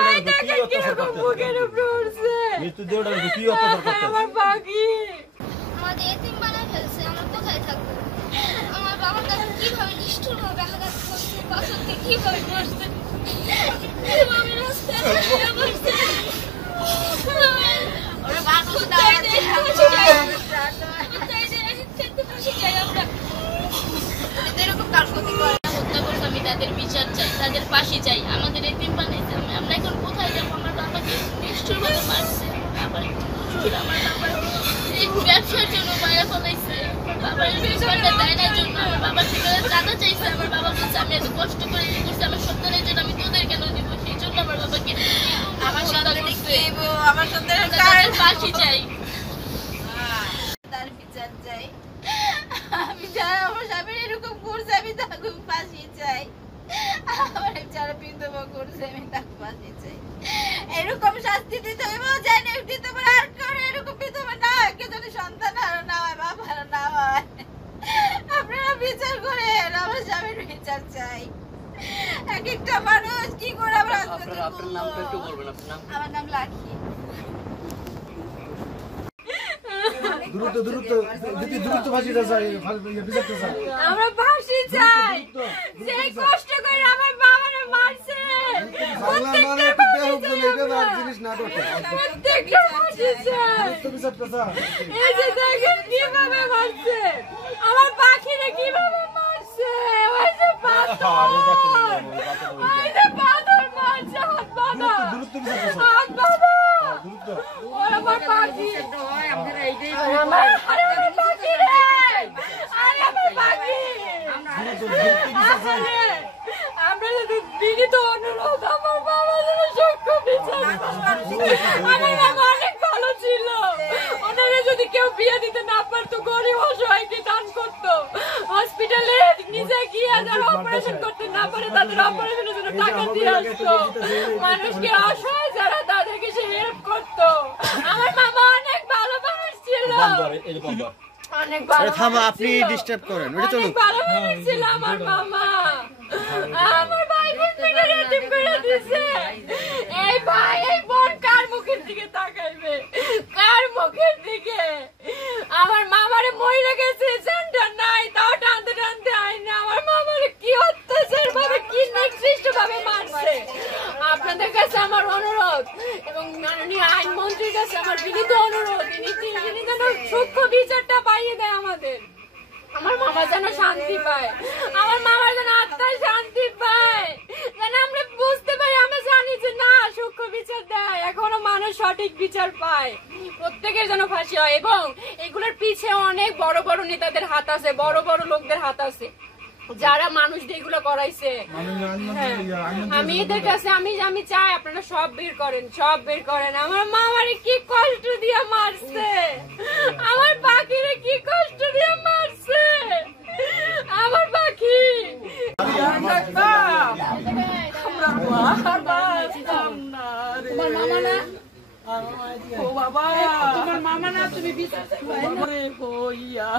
ওই দেখেন কিরকম বুকের উপরে উঠছে মৃত্যু দেওয়াটা কি অত্যাচার করতেছে আমার পাখি আমাদের এতিম বানায় ফেলছে আমরা কোথায় থাকবো আমার বাবার কাছে কিভাবে নিষ্ঠুর ভাবে আঘাত করছে পাথরকে কিভাবে মারছে কিভাবে রাস্তায় ফেলে মারছে ওরা মানুষ দাঁড়াচ্ছে এরকম কার ক্ষতি করে হত্যা করছে আমি তাদের বিচার চাই তাদের পাশে চাই আমাদের এতিম বানাইছে আমরা এখন কোথায় যাবো আমার বাবাকে নিষ্ঠুর ভাবে মারছে আমার বাবা এই ব্যবসার জন্য মায়া ফলাইছে বাবার বিচারটা দেয় না জন্য আমার বাবার থেকে চাঁদা চাইছে আমার বাবা বলছে আমি এত কষ্ট করে করছি আমার সন্তানের জন্য আমি তোদের কেন দিব সেই জন্য আমার বাবাকে আমার সন্তানকে দেব আমার সন্তানের পাশে চাই তার বিচার চাই আমি যারা আমার স্বামীর এরকম করছে আমি তাকে ফাঁসি চাই আমার যারা বিধবা করছে আমি তাকে ফাঁসি চাই এরকম শাস্তি দিতে হইব জানি দিতে পারে আর কারো এরকম বিধবা না কে যদি সন্তান আর না হয় বাপ আর না হয় আপনারা বিচার করেন আমার স্বামীর বিচার চাই এক একটা মানুষ কি করে আমরা আপনার নামটা একটু বলবেন আপনার নাম আমার নাম লাকি দ্রুত ফাঁসিটা চাই বিচারটা চাই আমরা ফাঁসি চাই যে কষ্ট করে আমার বাবারে মারছে প্রত্যেকটা জিনিস না করতে ফাঁসি চাই বিচারটা চাই এই যে দেখেন কিভাবে মারছে আমার পাখিরে কিভাবে মারছে ওই যে পাথর ওই যে পাথর মারছে হাত বাঁধা হাত বাঁধা ওর আমার পাখি আমার পাখি রে আরে আমার পাখি আমরা যদি বিনীত অনুরোধ আমার বাবা যেন সূক্ষ্ম বিচার আমার বাবা অনেক ভালো ছিল ওনারা যদি কেউ বিয়ে দিতে না পারতো গরিব অসহায়কে দান করতো হসপিটালে নিজে গিয়ে যারা অপারেশন করতে না পারে তাদের অপারেশনের জন্য টাকা দিয়ে আসতো মানুষকে অসহায় যারা তাদেরকে সে হেল্প করতো আমার মামা অনেক ভালো মানুষ ছিল অনেক ভালো থামো আপনি ডিস্টার্ব করেন ওটা চলুন অনেক ভালো মানুষ ছিল আমার মামা আমার ভাই বোন মিলে এতিম করে দিয়েছে এই ভাই এই বোন কার মুখের দিকে তাকাইবে কার মুখের দিকে আমার মামারে মইরা গেছে সেন্টার নাই তাও টানতে টানতে আইনা আমার মামারে কি অত্যাচার ভাবে কি নিকৃষ্ট ভাবে মারছে আপনাদের কাছে আমার অনুরোধ এবং মাননীয় আইনমন্ত্রীর কাছে আমার বিনীত অনুরোধ তিনি যেন সূক্ষ্ম বিচারটা পাইয়ে দেয় আমাদের আমার মামা যেন শান্তি পায় আমার মামার যেন আত্মায় শান্তি পায় যেন আমরা বুঝতে পারি আমরা জানি যে না সূক্ষ্ম বিচার দেয় এখনো মানুষ সঠিক বিচার পায় প্রত্যেকের যেন ফাঁসি হয় এবং এগুলোর পিছে অনেক বড় বড় নেতাদের হাত আছে বড় বড় লোকদের হাত আছে যারা মানুষ এগুলো করাইছে আমি এদের কাছে আমি চাই আপনারা সব বের করেন আমার মামারে কি কষ্ট দিয়ে মারছে আমার পাখিরে কি কষ্ট দিয়ে মারছে আমার পাখি তোমার মামা না ও বাবা তোমার মামা না তুমি বিচার হইয়া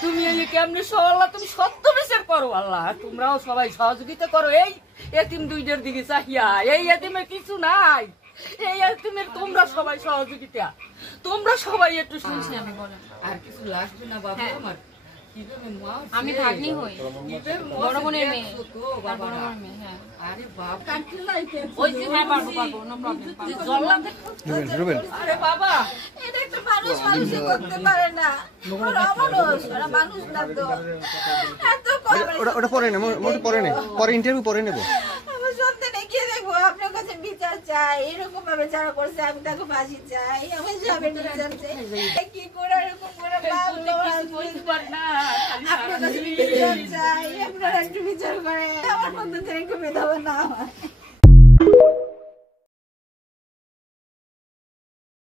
তুমি কেমনি আল্লাহ তুমি সত্য বিচার করো আল্লাহ তোমরাও সবাই সহযোগিতা করো এই এতিম দুইটার দিকে চাহিয়া এই এতিমের কিছু নাই এই এতিমের তোমরা সবাই সহযোগিতা তোমরা সবাই একটু শুনছি আমি বলেন আর কিছু লাগবে না বাবা আমার আমি ভাগ্নি হই বড় বোনের মেয়ে হ্যাঁ আরে বাপ ওই যে হ্যাঁ পারবো নো প্রবলেম আরে বাবা এটা একটা মানুষ মানুষই করতে পারে না ওরা মানুষ না তো এত ওটা পরে না মোট পরে নেই পরে ইন্টারভিউ পরে নেব আমার সন্তানে কি দেখবো আপনার কাছে বিচার চাই এরকম ভাবে যারা করছে আমি তাকে ফাঁসি চাই আমার স্বামীর বিচার চাই কি করে এরকম করে আপনার কাছে বিচার চাই আপনারা একটু বিচার করে আমার সন্তান থেকে বিধবা না হয়